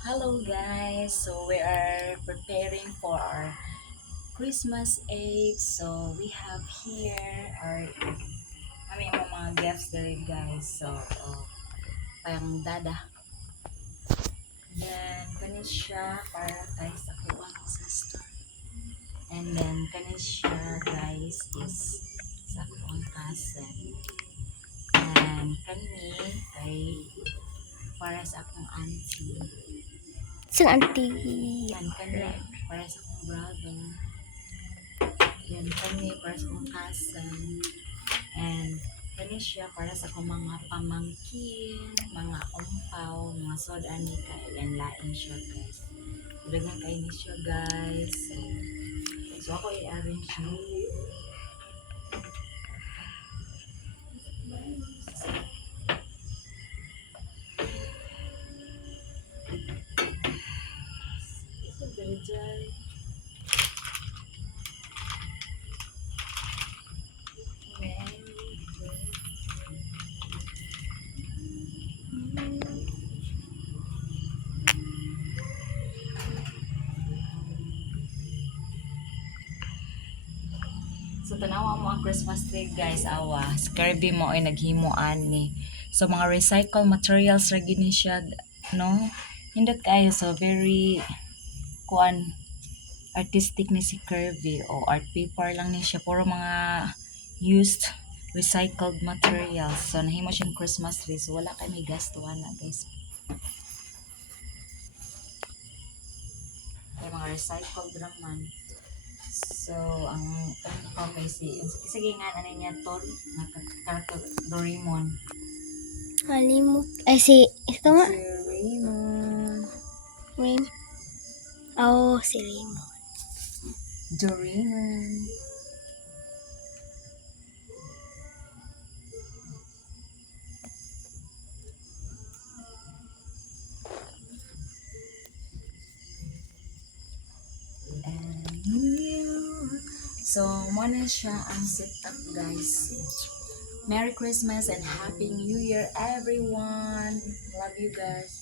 Hello guys, so we are preparing for our Christmas Eve. So we have here our kami yung mga guests there guys. So oh, pang dada. Then kani siya para kay sa kuwang sister. And then kani siya guys is sa kuwang cousin. And kani ay para sa akong auntie. Sa auntie. Yan kani para sa akong brother. Yan kani para sa akong cousin. And kani siya para sa akong mga pamangkin, mga umpaw, mga sodan ni kay yan lain siya guys. Dagan kay ni siya guys. So, so ako i-arrange niyo. Merry So tanawa mo ang Christmas tree guys awa. Kirby mo ay naghimuan ni. So mga recycle materials ra gini siya no. Hindot kayo so very kuan artistic ni si Kirby o art paper lang ni siya puro mga used recycled materials. So nahimo siyang Christmas tree so wala kay may gastuhan na guys. Kaya mga recycled raman. So, ang pa may si sige nga ano niya tol nga karakter Doraemon. Halimut. Ay, si, ito nga. Si si Raymond. Doraemon. So, mo na siya ang setup, guys. Merry Christmas and Happy New Year, everyone. Love you guys.